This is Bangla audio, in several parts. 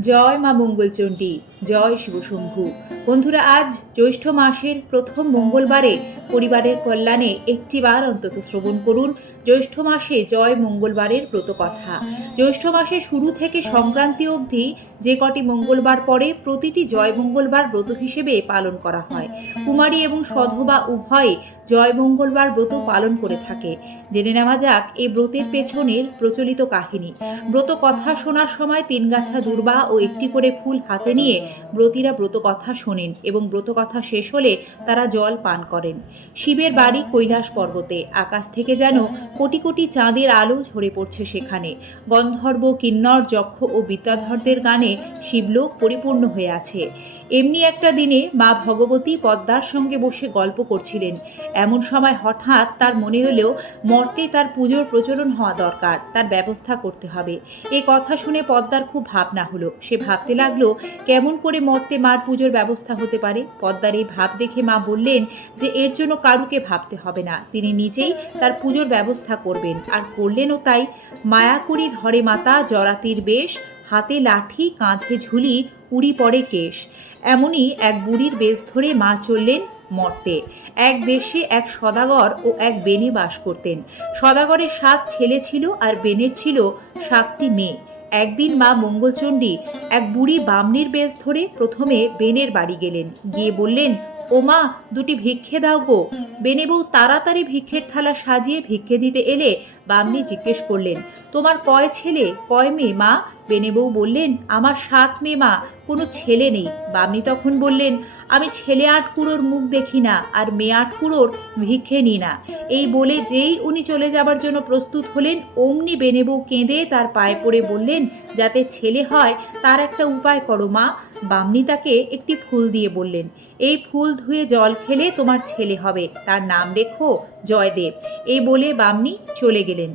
জয় মা মঙ্গলচণ্ডী। জয় শিবশম্ভু। বন্ধুরা, আজ জ্যৈষ্ঠ মাসের প্রথম মঙ্গলবারে পরিবারের কল্যাণে একটিবার অন্তত শ্রবণ করুন। জ্যৈষ্ঠ মাসে জয় মঙ্গলবারের ব্রত কথা জ্যৈষ্ঠ মাসে শুরু থেকে সংক্রান্তি অবধি যে কটি মঙ্গলবার পরে প্রতিটি জয় মঙ্গলবার ব্রত হিসেবে পালন করা হয়। কুমারী এবং সধবা উভয়ে জয় মঙ্গলবার ব্রত পালন করে থাকে। জেনে নেওয়া যাক এই ব্রতের পেছনের প্রচলিত কাহিনী। ব্রত কথা শোনার সময় তিনগাছা দুর্বা ও একটি করে ফুল হাতে নিয়ে ব্রতীরা ব্রত কথা শোনেন এবং ব্রত কথা শেষ হলে তারা জল পান করেন। শিবের বাড়ি কৈলাস পর্বতে, আকাশ থেকে যেন কোটি কোটি চাঁদের আলো ঝরে পড়ছে সেখানে। গন্ধর্ব, কিন্নর, যক্ষ ও বিদ্যাধরদের গানে শিবলোক পরিপূর্ণ হয়ে আছে। এমনি একটা দিনে মা ভগবতী পদ্মার সঙ্গে বসে গল্প করছিলেন। এমন সময় হঠাৎ তার মনে হলেও মর্তে তার পুজোর প্রচলন হওয়া দরকার, তার ব্যবস্থা করতে হবে। এ কথা শুনে পদ্মার খুব ভাবনা হলো। সে ভাবতে লাগল, কেমন করে মর্তে মার পুজোর ব্যবস্থা হতে পারে। পদ্মার এই ভাব দেখে মা বললেন যে, এর জন্য কারুকে ভাবতে হবে না। তিনি নিজেই তার পুজোর ব্যবস্থা করবেন। আর করলেনও তাই। মায়াকুড়ি ধরে মাতা, জরাতির বেশ, হাতে লাঠি, কাঁধে ঝুলি, উড়ি পড়ে কেশ। এমনই এক বুড়ির বেশ ধরে মা চললেন মর্তে। এক দেশে এক সদাগর ও এক বেনে বাস করতেন। সদাগরের সাত ছেলে ছিল আর বেনের ছিল সাতটি মেয়ে। একদিন মা মঙ্গলচণ্ডী এক বুড়ি বামনির বেশ ধরে প্রথমে বেনের বাড়ি গেলেন। গিয়ে বললেন, ও মা, দুটি ভিক্ষে দাও গো। বেনে বউ তাড়াতাড়ি ভিক্ষের থালা সাজিয়ে ভিক্ষে দিতে এলে বামনি জিজ্ঞেস করলেন, তোমার কয় ছেলে, কয় মেয়ে মা? বেনে বউ বললেন, আমার সাত মেয়ে মা, কোনো ছেলে নেই। বামনি তখন বললেন, আমি ছেলে আটকুড়োর মুখ দেখি না, আর মেয়ে আট আটকুড়োর ভিক্ষে নিই না। এই বলে যেই উনি চলে যাবার জন্য প্রস্তুত হলেন, অমনি বেনেবউ কেঁদে তার পায়ে পড়ে বললেন, যাতে ছেলে হয়, তার একটা উপায় করো মা। বামনি তাকে একটি ফুল দিয়ে বললেন, এই ফুল ধুয়ে জল খেলে তোমার ছেলে হবে, তার নাম রেখো জয়দেব। এই বলে বামনি চলে গেলেন।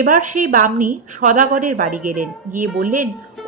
এবার সেই বামনি সদাগরের বাড়ি গেলেন, গিয়ে বললেন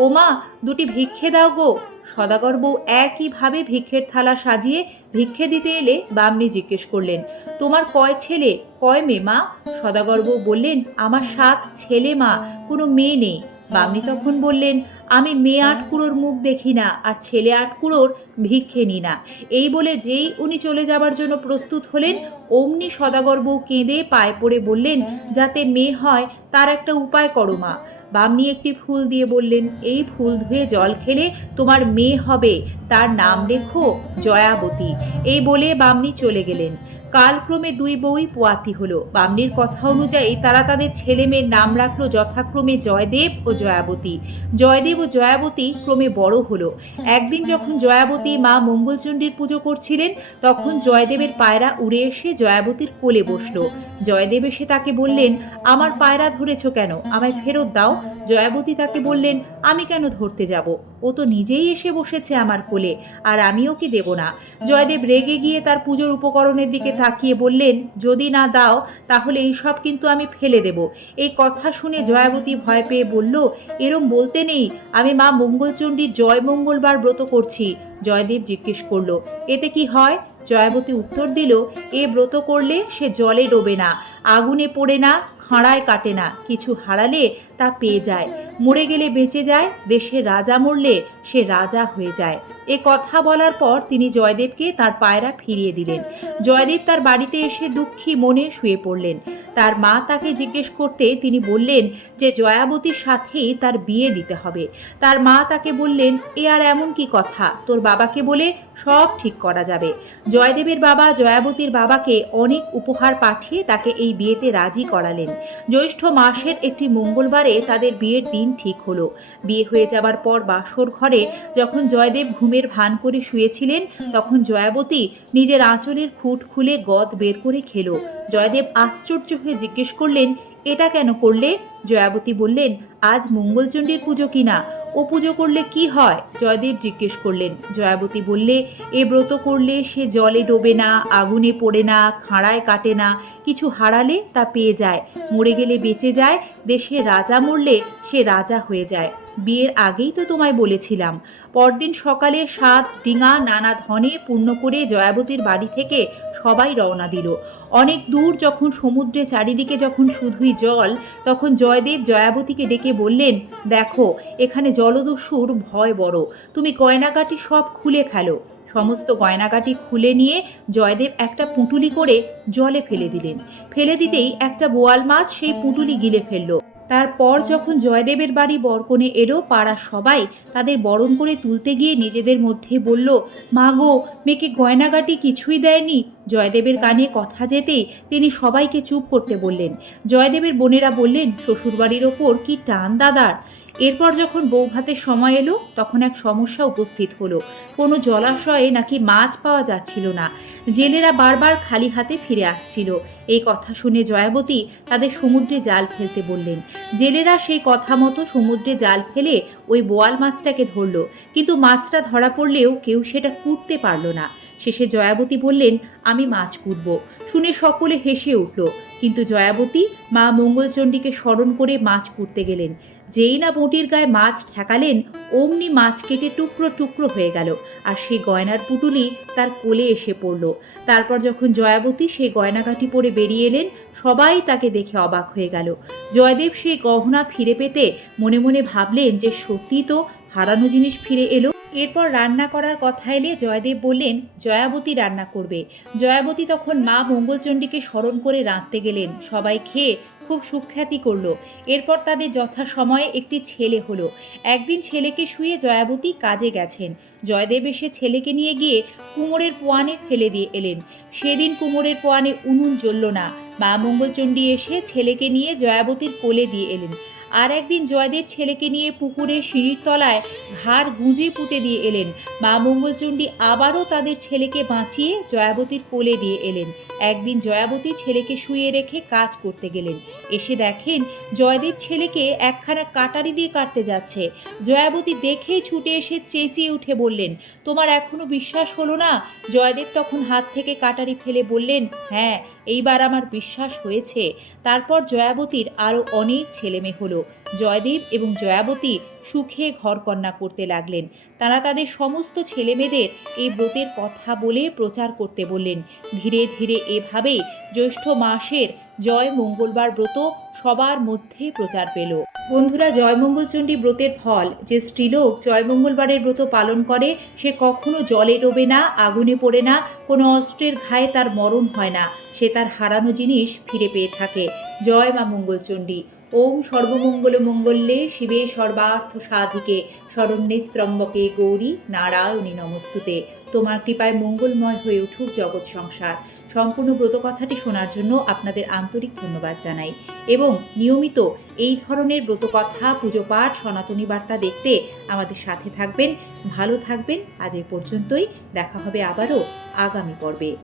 ওমা, দুটি ভিক্ষে দাও গো। সদাগর বউ একইভাবে ভিক্ষের থালা সাজিয়ে ভিক্ষে দিতে এলে বামনি জিজ্ঞেস করলেন, তোমার কয় ছেলে, কয় মেয়ে মা? সদাগর বউ বললেন, আমার সাত ছেলে মা, কোনো মেয়ে নেই। বামনি তখন বললেন আমি মেয়ে আটকুড়োর মুখ দেখি না আর ছেলে আটকুড়োর ভিক্ষে নি না। এই বলে যেই উনি চলে যাবার জন্য প্রস্তুত হলেন অমনি সদাগর বউ কেঁদে পায়ে পড়ে বললেন যাতে মেয়ে হয় তার একটা উপায় করো মা। বামনি একটি ফুল দিয়ে বললেন এই ফুল ধুয়ে জল খেলে তোমার মেয়ে হবে। তার নাম রেখো জয়াবতী। এই বলে বামনি চলে গেলেন। কালক্রমে দুই বউই পোয়াতি হলো। বামনির কথা অনুযায়ী তারা তাদের ছেলে মেয়ের নাম রাখল যথাক্রমে জয়দেব ও জয়াবতী। জয়দেব ও জয়াবতী ক্রমে বড় হলো। একদিন যখন জয়াবতী মা মঙ্গলচণ্ডীর পুজো করছিলেন, তখন জয়দেবের পায়রা উড়ে এসে জয়াবতীর কোলে বসল। জয়দেব এসে তাকে বললেন, আমার পায়রা ধরেছ কেন? আমায় ফেরত দাও। জয়াবতী তাকে বললেন, আমি কেন ধরতে যাব? ও তো নিজেই এসে বসেছে আমার কোলে, আর আমিও কি দেব না? জয়দেব রেগে গিয়ে তার পুজোর উপকরণের দিকে তাকিয়ে বললেন, যদি না দাও, তাহলে এই সব কিন্তু আমি ফেলে দেব। এই কথা শুনে জয়াবতী ভয় পেয়ে বলল, এরম বলতে নেই। আমি মা মঙ্গলচণ্ডীর জয় মঙ্গলবার ব্রত করছি। জয়দেব জিজ্ঞেস করল, এতে কি হয়? জয়াবতী উত্তর দিল, এ ব্রত করলে সে জলে ডোবে না, আগুনে পড়ে না, খাঁড়ায় কাটে না, কিছু হারালে তা পেয়ে যায়। মরে গেলে বেঁচে যায় দেশের রাজা মরলে সে রাজা হয়ে যায়। এ কথা বলার পর তিনি জয়দেবকে তার পায়রা ফিরিয়ে দিলেন। জয়দেব তার বাড়িতে এসে দুঃখী মনে শুয়ে পড়লেন। তার মা তাকে জিজ্ঞেস করতে তিনি বললেন যে, জয়াবতীর সাথেই তার বিয়ে দিতে হবে। তার মা তাকে বললেন, এ আর এমন কি কথা? তোর বাবাকে বলে সব ঠিক করা যাবে। জয়দেবের বাবা জয়াবতীর বাবাকে অনেক উপহার পাঠিয়ে তাকে এই বিয়েতে রাজি করালেন। জ্যৈষ্ঠ মাসের একটি মঙ্গলবারে তাদের বিয়ের দিন ঠিক হলো। বিয়ে হয়ে যাবার পর বাসর ঘরে যখন জয়দেব ঘুমের ভান করে শুয়েছিলেন, তখন জয়াবতী নিজের আঁচলের খুঁট খুলে গদ বের করে খেলো। জয়দেব আশ্চর্য হয়ে জিজ্ঞেস করলেন, এটা কেন করলে? জয়াবতী বললেন, আজ মঙ্গলচণ্ডীর পুজো কিনা? ও পুজো করলে কি হয়? জয়দেব জিজ্ঞেস করলেন। জয়াবতী বললে, এ ব্রত করলে সে জলে ডোবে না, আগুনে পড়ে না, খাঁড়ায় কাটে না, কিছু হারালে তা পেয়ে যায়। মরে গেলে বেঁচে যায়, দেশে রাজা মরলে সে রাজা হয়ে যায়। বিয়ের আগেই তো তোমায় বলেছিলাম। পরদিন সকালে সাত ডিঙা নানা ধনে পূর্ণ করে জয়াবতীর বাড়ি থেকে সবাই রওনা দিল। অনেক দূর যখন সমুদ্রে চারিদিকে যখন শুধুই জল, তখন জয়দেব জয়াবতীকে ডেকে বললেন, দেখো, এখানে জলদস্যুর ভয় বড়। তুমি গয়নাগাটি সব খুলে ফেলো। সমস্ত গয়নাকাটি খুলে নিয়ে জয়দেব একটা পুঁটুলি করে জলে ফেলে দিলেন। ফেলে দিতেই একটা বোয়াল মাছ সেই পুঁটুলি গিলে ফেলল। তারপর যখন জয়দেবের বাড়ি বরকনে এলো পাড়া সবাই তাদের বরণ করে তুলতে গিয়ে নিজেদের মধ্যে বলল মা গো মেয়েকে গয়নাগাটি কিছুই দেয়নি? জয়দেবের কানে কথা যেতেই তিনি সবাইকে চুপ করতে বললেন। জয়দেবের বোনেরা বললেন শ্বশুরবাড়ির ওপর কি টান দাদার? এরপর যখন বৌভাতের সময় এলো, তখন এক সমস্যা উপস্থিত হলো। কোনো জলাশয়ে নাকি মাছ পাওয়া যাচ্ছিল না। জেলেরা বারবার খালি হাতে ফিরে আসছিল। এই কথা শুনে জয়াবতী তাদের সমুদ্রে জাল ফেলতে বললেন। জেলেরা সেই কথা মতো সমুদ্রে জাল ফেলে ওই বোয়াল মাছটাকে ধরলো। কিন্তু মাছটা ধরা পড়লেও কেউ সেটা কুটতে পারল না। শেষে জয়াবতী বললেন, আমি মাছ কুটব। শুনে সকলে হেসে উঠল। কিন্তু জয়াবতী মা মঙ্গলচণ্ডীকে স্মরণ করে মাছ কুটতে গেলেন। যেই না বটির গায়ে মাছ ঠেকালেন, অমনি মাছ কেটে টুকরো টুকরো হয়ে গেল আর সেই গয়নার পুটুলি তার কোলে এসে পড়ল। তারপর যখন জয়াবতী সেই গয়নাগাটি পরে বেরিয়ে এলেন, সবাই তাকে দেখে অবাক হয়ে গেল। জয়দেব সেই গহনা ফিরে পেতে মনে মনে ভাবলেন যে সত্যি তো হারানো জিনিস ফিরে এলো। এরপর রান্না করার কথা এলে জয়দেব বললেন, জয়াবতী রান্না করবে। জয়াবতী তখন মা মঙ্গলচণ্ডীকে স্মরণ করে রাঁধতে গেলেন। সবাই খেয়ে খুব সুখ্যাতি করল। এরপর তাদের যথাসময়ে একটি ছেলে হলো। একদিন ছেলেকে শুয়ে জয়াবতী কাজে গেছেন। জয়দেব এসে ছেলেকে নিয়ে গিয়ে কুমোরের পোয়ানে ফেলে দিয়ে এলেন। সেদিন কুমোরের পোয়ানে উনুন জ্বলল না। মা মঙ্গলচণ্ডী এসে ছেলেকে নিয়ে জয়াবতীর কোলে দিয়ে এলেন। আর একদিন জয়দেব ছেলেকে নিয়ে পুকুরে সিঁড়ির তলায় ঘাড় গুঁজে পুঁতে দিয়ে এলেন। মা মঙ্গলচণ্ডী আবারও তাদের ছেলেকে বাঁচিয়ে জয়াবতীর কোলে দিয়ে এলেন। একদিন জয়াবতী ছেলেকে শুয়ে রেখে কাজ করতে গেলেন। এসে দেখেন জয়দেব ছেলেকে একখানা কাটারি দিয়ে কাটতে যাচ্ছে। জয়াবতী দেখেই ছুটে এসে চেঁচিয়ে উঠে বললেন, তোমার এখনও বিশ্বাস হলো না? জয়দেব তখন হাত থেকে কাটারি ফেলে বললেন হ্যাঁ এইবার আমার বিশ্বাস হয়েছে। তারপর জয়াবতীর আরও অনেক ছেলেমেয়ে হলো। জয়দেব এবং জয়াবতী সুখে ঘরকন্যা করতে লাগলেন। তারা তাদের সমস্ত ছেলেমেয়েদের এই ব্রতের কথা বলে প্রচার করতে বললেন। ধীরে ধীরে এভাবেই জ্যৈষ্ঠ মাসের জয় মঙ্গলবার ব্রত সবার মধ্যে প্রচার পেল। বন্ধুরা জয়মঙ্গলচণ্ডী ব্রতের ফল, যে স্ত্রীলোক জয়মঙ্গলবারের ব্রত পালন করে, সে কখনো জলে ডোবে না, আগুনে পড়ে না, কোনো অস্ত্রের ঘায়ে তার মরণ হয় না। সে তার হারানো জিনিস ফিরে পেয়ে থাকে। জয় মা মঙ্গলচণ্ডী। ওম সর্বমঙ্গল মঙ্গল্যে শিবে সর্বার্থ সাধিকে শরণ্যেত্রম্বকে গৌরী নারায়ণী নমস্তুতে। তোমার কৃপায় মঙ্গলময় হয়ে উঠুক জগৎ সংসার। সম্পূর্ণ ব্রতকথাটি শোনার জন্য আপনাদের আন্তরিক ধন্যবাদ জানাই। এবং নিয়মিত এই ধরনের ব্রতকথা পুজো পাঠ, সনাতনী বার্তা দেখতে আমাদের সাথে থাকবেন। ভালো থাকবেন। আজ এ পর্যন্তই। দেখা হবে আবারও আগামী পর্বে।